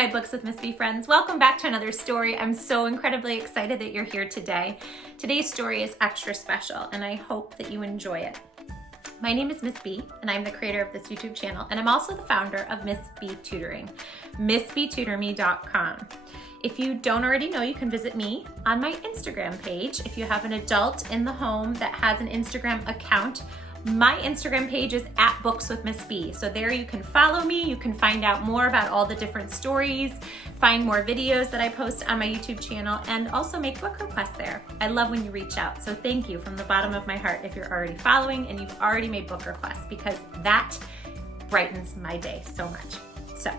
my Books with Miss B friends. Welcome back to another story. I'm so incredibly excited that you're here today. Today's story is extra special and I hope that you enjoy it. My name is Miss B and I'm the creator of this YouTube channel, and I'm also the founder of Miss B Tutoring, MissBTutorMe.com. If you don't already know, you can visit me on my Instagram page. If you have an adult in the home that has an Instagram account, my Instagram page is @BooksWithMissB. So there you can follow me, you can find out more about all the different stories, find more videos that I post on my YouTube channel, and also make book requests there. I love when you reach out. So thank you from the bottom of my heart if you're already following and you've already made book requests, because that brightens my day so much. So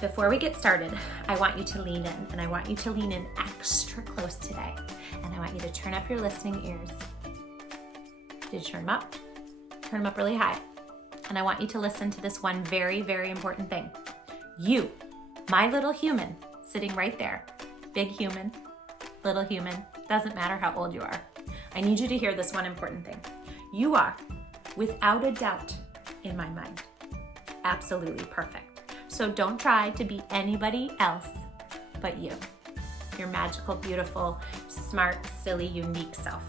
before we get started, I want you to lean in, and I want you to lean in extra close today. And I want you to turn up your listening ears. Did you turn them up? Turn them up really high. And I want you to listen to this one very, very important thing. You, my little human, sitting right there, big human, little human, doesn't matter how old you are. I need you to hear this one important thing. You are, without a doubt, in my mind, absolutely perfect. So don't try to be anybody else but you. Your magical, beautiful, smart, silly, unique self.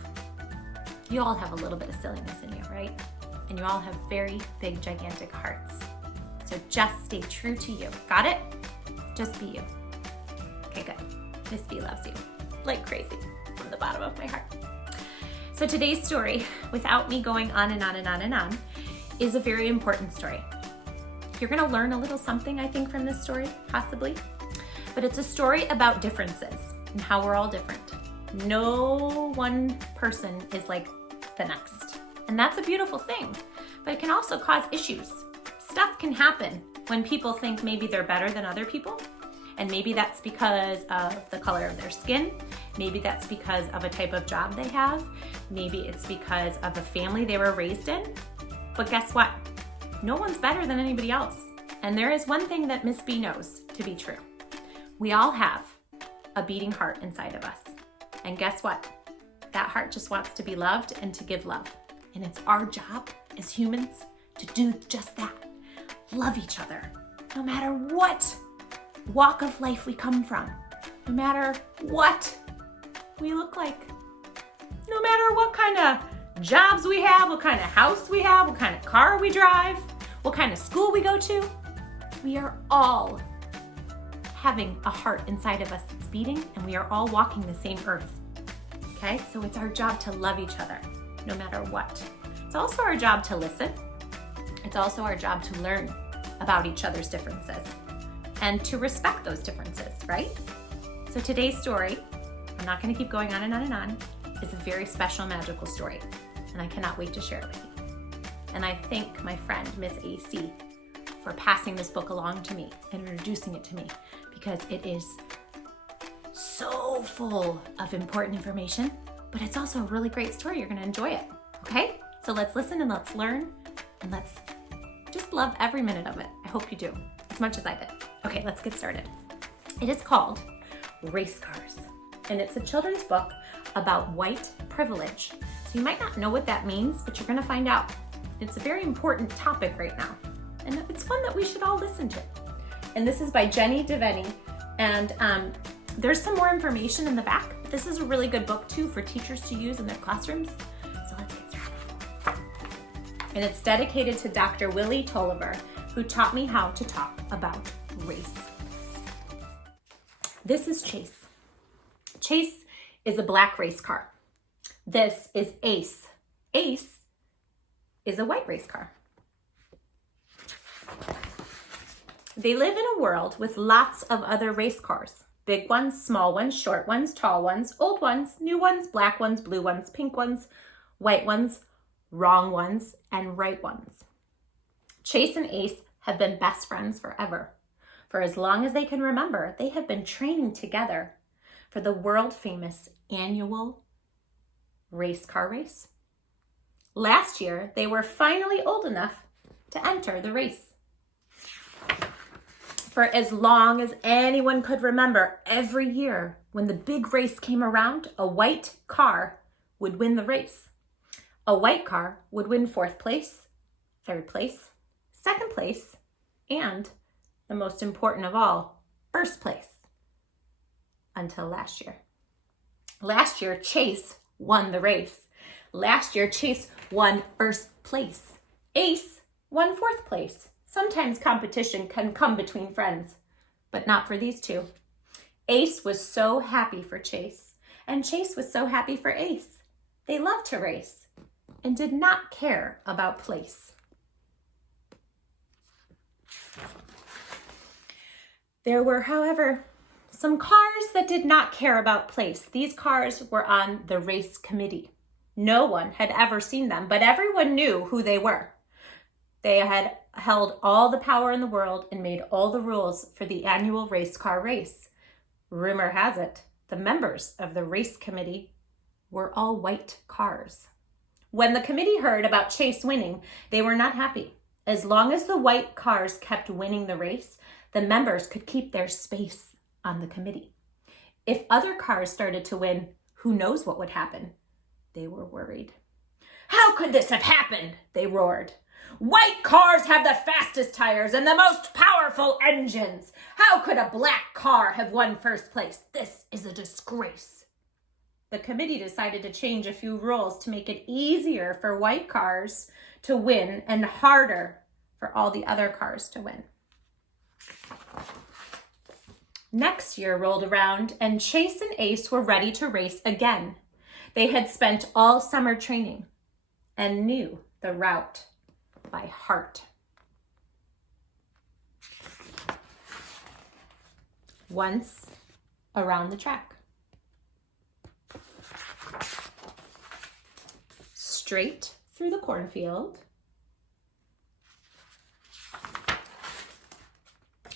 You all have a little bit of silliness in you, right? And you all have very big, gigantic hearts. So just stay true to you. Got it? Just be you. Okay, good. Miss B loves you like crazy from the bottom of my heart. So today's story, without me going on and on and on and on, is a very important story. You're gonna learn a little something, I think, from this story, possibly. But it's a story about differences and how we're all different. No one person is like the next. And that's a beautiful thing, but it can also cause issues. Stuff can happen when people think maybe they're better than other people. And maybe that's because of the color of their skin. Maybe that's because of a type of job they have. Maybe it's because of a family they were raised in. But guess what? No one's better than anybody else. And there is one thing that Miss B knows to be true. We all have a beating heart inside of us. And guess what? That heart just wants to be loved and to give love. And it's our job as humans to do just that. Love each other, no matter what walk of life we come from, no matter what we look like, no matter what kind of jobs we have, what kind of house we have, what kind of car we drive, what kind of school we go to. We are all having a heart inside of us that's beating, and we are all walking the same earth. Okay, so it's our job to love each other, no matter what. It's also our job to listen. It's also our job to learn about each other's differences and to respect those differences, right? So today's story, I'm not gonna keep going on and on and on, is a very special, magical story, and I cannot wait to share it with you. And I thank my friend, Miss AC, for passing this book along to me and introducing it to me, because it is so full of important information, but it's also a really great story. You're gonna enjoy it, okay? So let's listen and let's learn and let's just love every minute of it. I hope you do, as much as I did. Okay, let's get started. It is called Race Cars, and it's a children's book about white privilege. So you might not know what that means, but you're gonna find out. It's a very important topic right now, and it's one that we should all listen to. And this is by Devenny, and there's some more information in the back. This is a really good book too for teachers to use in their classrooms. So let's get started. And it's dedicated to Dr. Willie Tolliver, who taught me how to talk about race. This is Chase. Chase is a black race car. This is Ace. Ace is a white race car. They live in a world with lots of other race cars. Big ones, small ones, short ones, tall ones, old ones, new ones, black ones, blue ones, pink ones, white ones, wrong ones, and right ones. Chase and Ace have been best friends forever. For as long as they can remember, they have been training together for the world-famous annual race car race. Last year, they were finally old enough to enter the race. For as long as anyone could remember, every year when the big race came around, a white car would win the race. A white car would win 4th place, 3rd place, 2nd place, and the most important of all, first place. Until last year. Last year, Chase won the race. Last year, Chase won first place. Ace won fourth place. Sometimes competition can come between friends, but not for these two. Ace was so happy for Chase, and Chase was so happy for Ace. They loved to race and did not care about place. There were, however, some cars that did not care about place. These cars were on the race committee. No one had ever seen them, but everyone knew who they were. They had held all the power in the world and made all the rules for the annual race car race. Rumor has it, the members of the race committee were all white cars. When the committee heard about Chase winning, they were not happy. As long as the white cars kept winning the race, the members could keep their space on the committee. If other cars started to win, who knows what would happen? They were worried. "How could this have happened?" they roared. "White cars have the fastest tires and the most powerful engines. How could a black car have won first place? This is a disgrace." The committee decided to change a few rules to make it easier for white cars to win and harder for all the other cars to win. Next year rolled around and Chase and Ace were ready to race again. They had spent all summer training and knew the route by heart. Once around the track. Straight through the cornfield.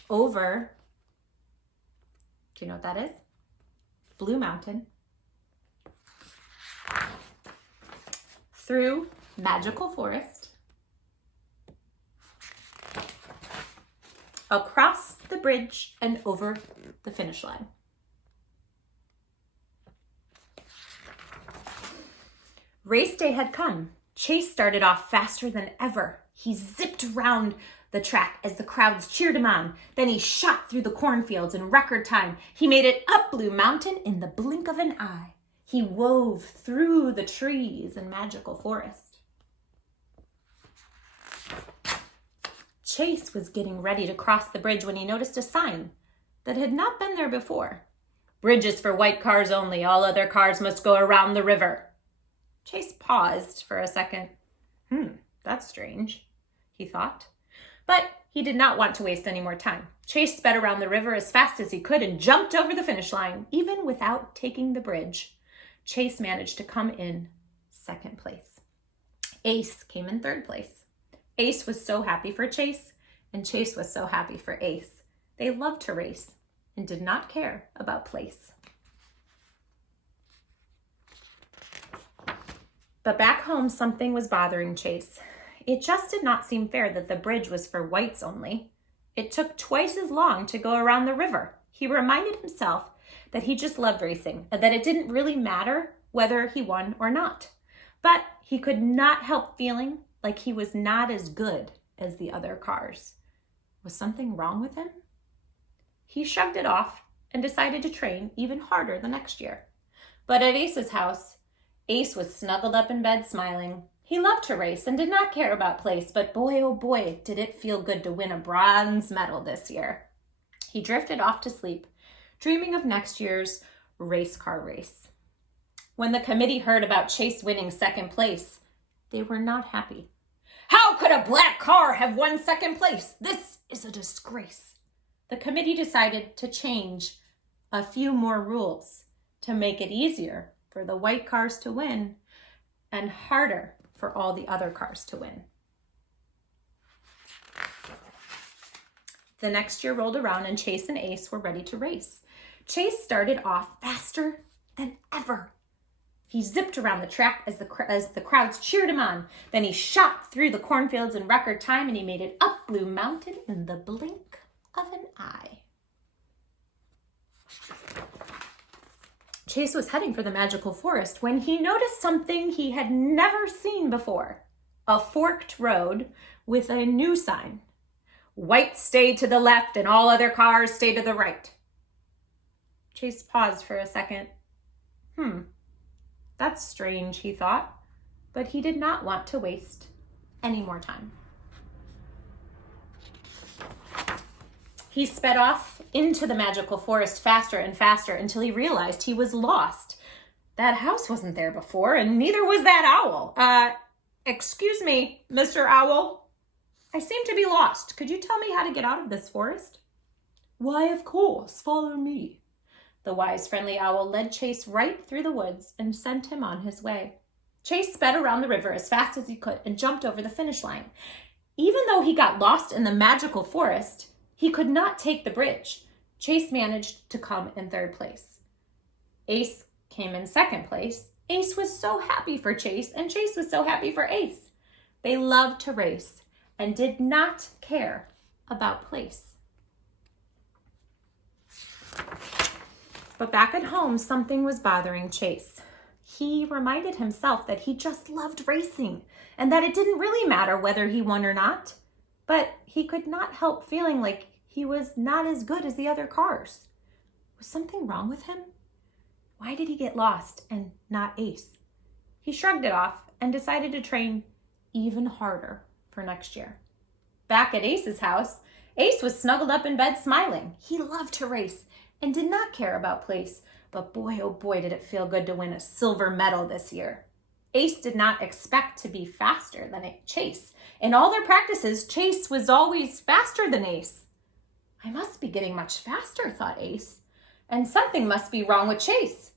Over, do you know what that is? Blue Mountain. Through Magical Forest. Across the bridge and over the finish line. Race day had come. Chase started off faster than ever. He zipped around the track as the crowds cheered him on. Then he shot through the cornfields in record time. He made it up Blue Mountain in the blink of an eye. He wove through the trees and Magical Forest. Chase was getting ready to cross the bridge when he noticed a sign that had not been there before. "Bridge is for white cars only. All other cars must go around the river." Chase paused for a second. That's strange, he thought. But he did not want to waste any more time. Chase sped around the river as fast as he could and jumped over the finish line. Even without taking the bridge, Chase managed to come in second place. Ace came in third place. Ace was so happy for Chase, and Chase was so happy for Ace. They loved to race and did not care about place. But back home, something was bothering Chase. It just did not seem fair that the bridge was for whites only. It took twice as long to go around the river. He reminded himself that he just loved racing, and that it didn't really matter whether he won or not. But he could not help feeling like he was not as good as the other cars. Was something wrong with him? He shrugged it off and decided to train even harder the next year. But at Ace's house, Ace was snuggled up in bed smiling. He loved to race and did not care about place, but boy, oh boy, did it feel good to win a bronze medal this year. He drifted off to sleep, dreaming of next year's race car race. When the committee heard about Chase winning second place, they were not happy. "How could a black car have won second place? This is a disgrace." The committee decided to change a few more rules to make it easier for the white cars to win and harder for all the other cars to win. The next year rolled around and Chase and Ace were ready to race. Chase started off faster than ever. He zipped around the track as the crowds cheered him on. Then he shot through the cornfields in record time and he made it up Blue Mountain in the blink of an eye. Chase was heading for the Magical Forest when he noticed something he had never seen before. A forked road with a new sign. White stay to the left and all other cars stay to the right. Chase paused for a second. That's strange, he thought, but he did not want to waste any more time. He sped off into the magical forest faster and faster until he realized he was lost. That house wasn't there before, and neither was that owl. Excuse me, Mr. Owl. I seem to be lost. Could you tell me how to get out of this forest? Why, of course. Follow me. The wise, friendly owl led Chase right through the woods and sent him on his way. Chase sped around the river as fast as he could and jumped over the finish line. Even though he got lost in the magical forest, he could not take the bridge. Chase managed to come in third place. Ace came in second place. Ace was so happy for Chase, and Chase was so happy for Ace. They loved to race and did not care about place. But back at home, something was bothering Chase. He reminded himself that he just loved racing and that it didn't really matter whether he won or not. But he could not help feeling like he was not as good as the other cars. Was something wrong with him? Why did he get lost and not Ace? He shrugged it off and decided to train even harder for next year. Back at Ace's house, Ace was snuggled up in bed smiling. He loved to race and did not care about place, but boy, oh boy, did it feel good to win a silver medal this year. Ace did not expect to be faster than Chase. In all their practices, Chase was always faster than Ace. I must be getting much faster, thought Ace, and something must be wrong with Chase.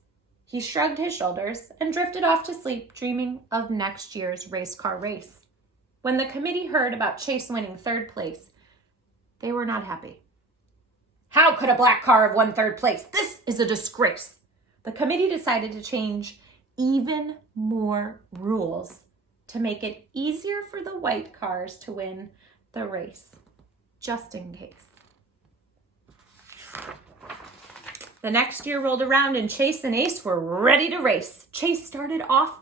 He shrugged his shoulders and drifted off to sleep, dreaming of next year's race car race. When the committee heard about Chase winning third place, they were not happy. How could a black car have won third place? This is a disgrace. The committee decided to change even more rules to make it easier for the white cars to win the race, just in case. The next year rolled around and Chase and Ace were ready to race. Chase started off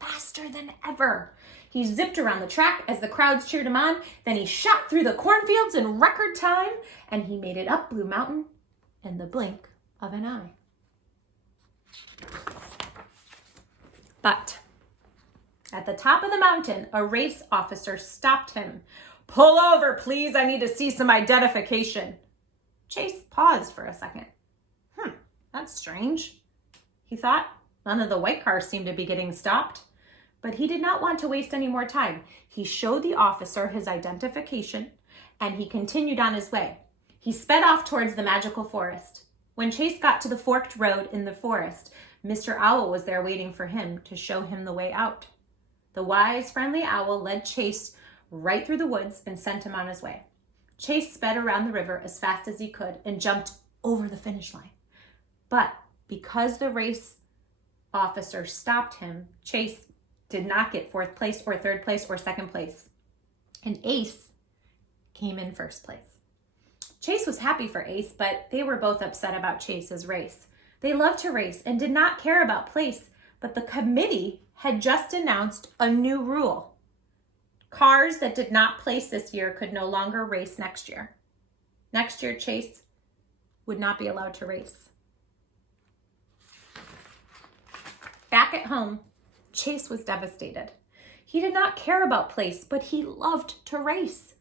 faster than ever. He zipped around the track as the crowds cheered him on. Then he shot through the cornfields in record time, and he made it up Blue Mountain in the blink of an eye. But at the top of the mountain, a race officer stopped him. Pull over, please. I need to see some identification. Chase paused for a second. That's strange, he thought. None of the white cars seemed to be getting stopped. But he did not want to waste any more time. He showed the officer his identification, and he continued on his way. He sped off towards the magical forest. When Chase got to the forked road in the forest, Mr. Owl was there waiting for him to show him the way out. The wise, friendly owl led Chase right through the woods and sent him on his way. Chase sped around the river as fast as he could and jumped over the finish line. But because the race officer stopped him, Chase did not get fourth place or third place or second place. And Ace came in first place. Chase was happy for Ace, but they were both upset about Chase's race. They loved to race and did not care about place, but the committee had just announced a new rule. Cars that did not place this year could no longer race next year. Next year, Chase would not be allowed to race. Back at home, Chase was devastated. He did not care about place, but he loved to race.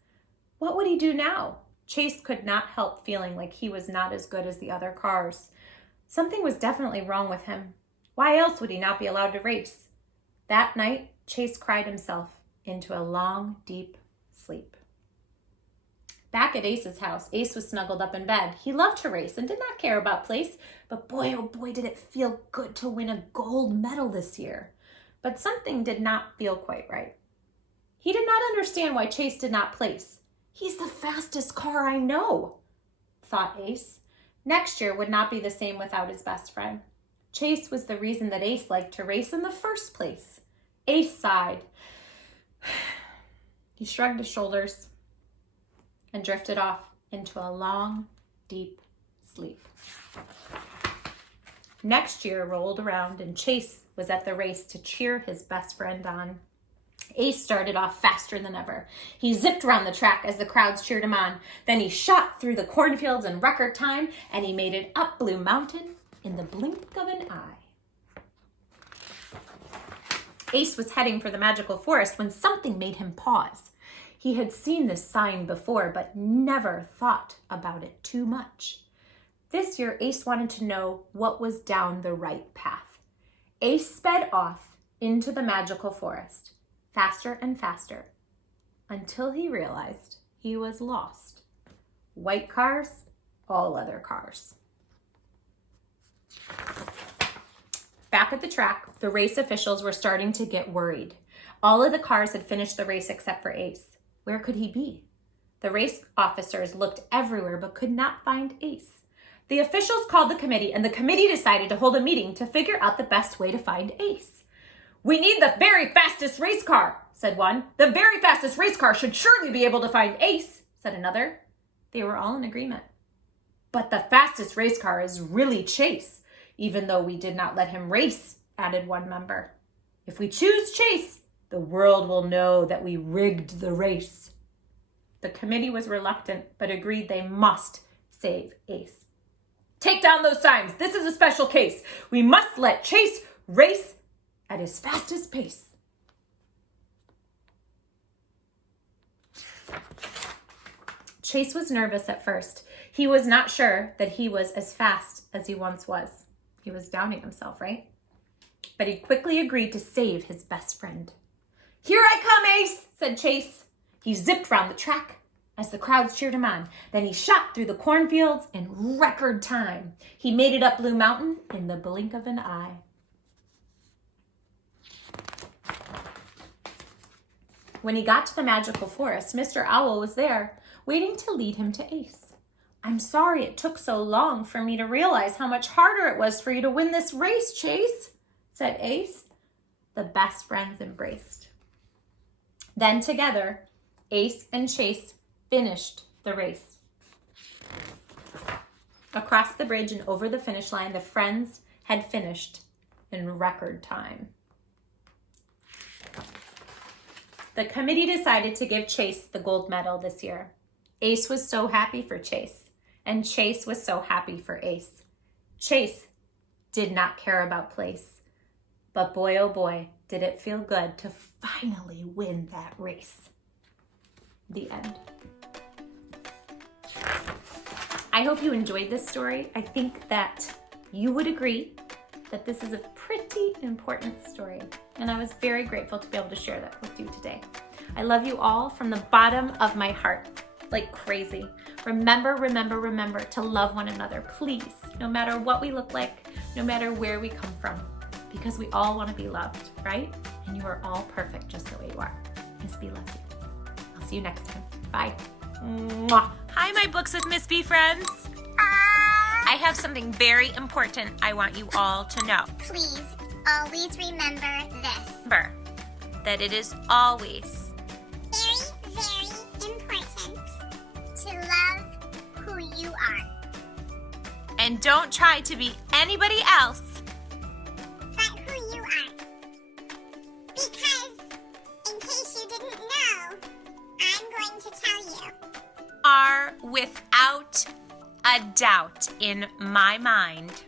What would he do now? Chase could not help feeling like he was not as good as the other cars. Something was definitely wrong with him. Why else would he not be allowed to race? That night, Chase cried himself into a long, deep sleep. Back at Ace's house, Ace was snuggled up in bed. He loved to race and did not care about place, but boy, oh boy, did it feel good to win a gold medal this year. But something did not feel quite right. He did not understand why Chase did not place. He's the fastest car I know, thought Ace. Next year would not be the same without his best friend. Chase was the reason that Ace liked to race in the first place. Ace sighed. He shrugged his shoulders and drifted off into a long, deep sleep. Next year rolled around and Chase was at the race to cheer his best friend on. Ace started off faster than ever. He zipped around the track as the crowds cheered him on. Then he shot through the cornfields in record time, and he made it up Blue Mountain in the blink of an eye. Ace was heading for the magical forest when something made him pause. He had seen this sign before, but never thought about it too much. This year, Ace wanted to know what was down the right path. Ace sped off into the magical forest, faster and faster, until he realized he was lost. White cars, all other cars. Back at the track, the race officials were starting to get worried. All of the cars had finished the race except for Ace. Where could he be? The race officers looked everywhere but could not find Ace. The officials called the committee, and the committee decided to hold a meeting to figure out the best way to find Ace. "We need the very fastest race car," said one. "The very fastest race car should surely be able to find Ace," said another. They were all in agreement. "But the fastest race car is really Chase, even though we did not let him race," added one member. "If we choose Chase, the world will know that we rigged the race." The committee was reluctant, but agreed they must save Ace. "Take down those signs. This is a special case. We must let Chase race at his fastest pace." Chase was nervous at first. He was not sure that he was as fast as he once was. He was doubting himself, right? But he quickly agreed to save his best friend. "Here I come, Ace," said Chase. He zipped round the track as the crowds cheered him on. Then he shot through the cornfields in record time. He made it up Blue Mountain in the blink of an eye. When he got to the magical forest, Mr. Owl was there, waiting to lead him to Ace. "I'm sorry it took so long for me to realize how much harder it was for you to win this race, Chase," said Ace. The best friends embraced. Then together, Ace and Chase finished the race. Across the bridge and over the finish line, the friends had finished in record time. The committee decided to give Chase the gold medal this year. Ace was so happy for Chase, and Chase was so happy for Ace. Chase did not care about place, but boy, oh boy, did it feel good to finally win that race. The end. I hope you enjoyed this story. I think that you would agree that this is a pretty important story, and I was very grateful to be able to share that with you today. I love you all from the bottom of my heart, like crazy. Remember, remember, remember to love one another, please, no matter what we look like, no matter where we come from, because we all want to be loved, right? And you are all perfect just the way you are. Miss B loves you. I'll see you next time. Bye. Mwah. Hi, my Books with Miss B friends. I have something very important I want you all to know. Please always remember this. Remember that it is always very, very important to love who you are. And don't try to be anybody else But who you are. Because, in case you didn't know, I'm going to tell you. are without a doubt in my mind